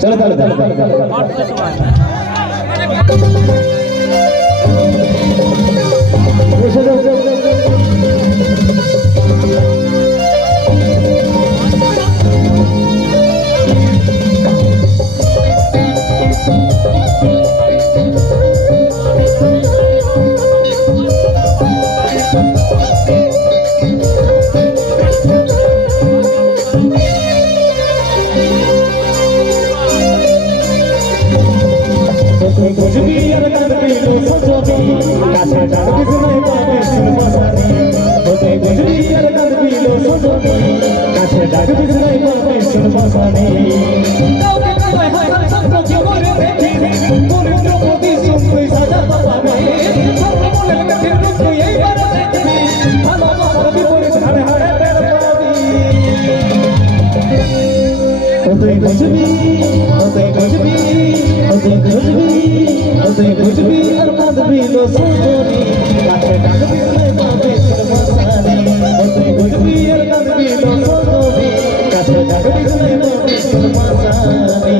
चलो चलो चलो कुछ भी यार कर भी लो सोचो भी काशा जान किस नहीं पावे सुन मसानी होते कुछ भी यार कर भी लो सोचो भी काशा जान किस नहीं पावे सुन मसानी गाँव के कमाई हर सबको क्यों बोले देखी बोले जो मोदी सुन कोई सजा पावे सब बोले के फिर रुक तो यही बात देखी हेलो मसाला भी बोले हरे हरे पैर पावी होते कुछ भी होते कुछ भी होते कुछ भी अरमान भी लो सोनी काटे डाल भी नहीं पावे सुन मसानी होते कुछ भी अरमान भी लो सोनी काटे डाल भी नहीं पावे सुन मसानी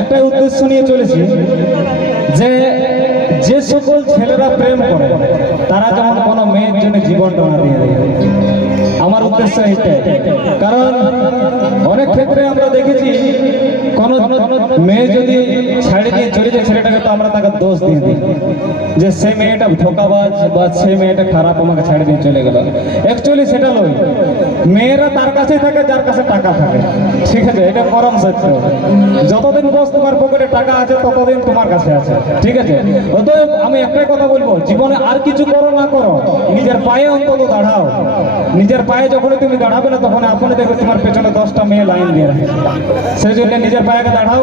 একটা উদ্দেশ্য নিয়ে চলেছি যে যে সকল ছেলেরা প্রেম করে তারা যেমন কোনো মেয়ের জন্য জীবনটা দিয়ে দেয়। আমার উদ্দেশ্য এইটাই, কারণ অনেক ক্ষেত্রে আমরা দেখেছি কোন মেয়ে যদি ছাড়ে দিয়ে চলে যায় ছেলেটাকে, তো আমরা তাকে দোষ দিয়ে দিই যে সেই মেয়েটা ধোঁকাবাজ বা সেই মেয়েটা খারাপ, আমাকে ছাড়ে দিয়ে চলে গেল। অ্যাকচুয়ালি সেটা নয়, মেয়েরা তার কাছেই থাকে যার কাছে টাকা থাকে, ঠিক আছে? এটা পরম সত্য। যতদিন বস তোমার পকেটে টাকা আছে ততদিন তোমার কাছে আছে, ঠিক আছে? অতএব আমি একটাই কথা বলবো, জীবনে আর কিছু করো না করো, নিজের পায়ে অন্তত দাঁড়াও। নিজের পায়ে যখনই তুমি দাঁড়াবে না তখন আপনি দেখবে তোমার পেছনে 10টা মেয়ে লাইন দিয়ে রাখে। সেই জন্য নিজের পায়ে দাঁড়াও,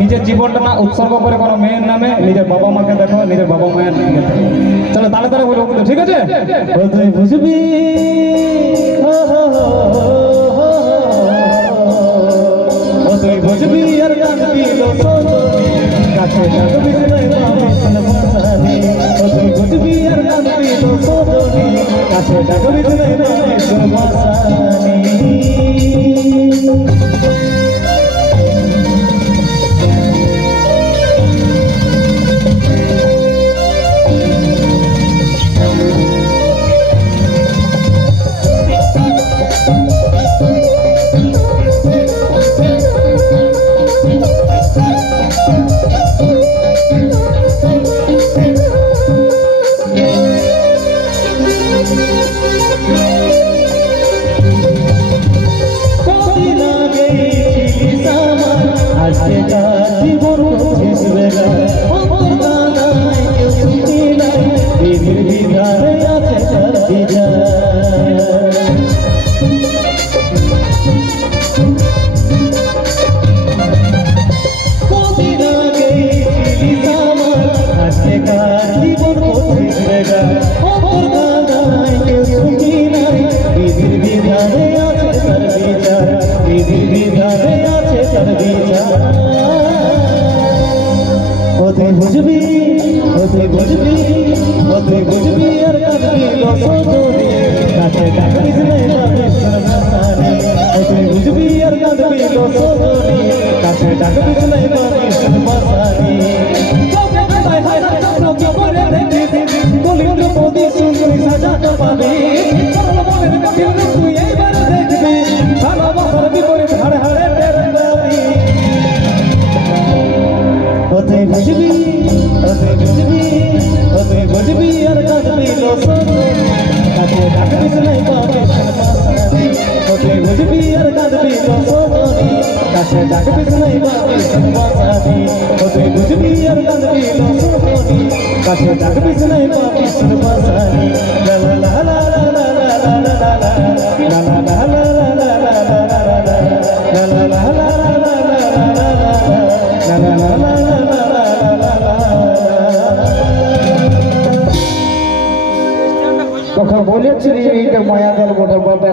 নিজের জীবনটা না উৎসর্গ করে কোনো মেয়ের নামে। নিজের বাবা মাকে দেখো, নিজের বাবা মায়ের দিকে দেখো। চলো তাহলে তারা বলবো, ঠিক আছে? তুই বুঝবি তুই বুঝবি আর কাঁদবি কাছে কাঁদবি তুই বুঝবি আর কাঁদবি কাছে কাঁদবি ও তুই বুঝবি ও তুই বুঝবি আর কাঁদবি লসজনি কাছে ডাকবিস নাই পাবিস মাসানি ও তুই বুঝবি আর কাঁদবি লসজনি কাছে ডাকবিস নাই পাবিস মাসানি তোকে বেটাই হায় স্বপ্ন কি করে দেখিস বলিন্দ্র মোদি সুন্দরী সাজাতে পাবি সরল মনের কঠিন রূপ তুই এইবার দেখবি ভালোবাসার বিপরীত হাড়ে হাড়ে টের পাবি ও তুই বুঝবি ও তুই বুঝবি ও তুই বুঝবি আর কাঁদবি লসজনি কাছে ডাকবিস নাই পাবিস মাসানি ও তুই বুঝবি আর কাঁদবি লসজনি কাছে ডাকবিস নাই পাবিস মাসানি ও তুই বুঝবি আর কাঁদবি লসজনি কাছে ডাকবিস নাই পাবিস মাসানি লা লা লা লা লা লা লা লা লা লা লা লা কথা বলেছিলি এইটা মায়া দল গোটা বাবা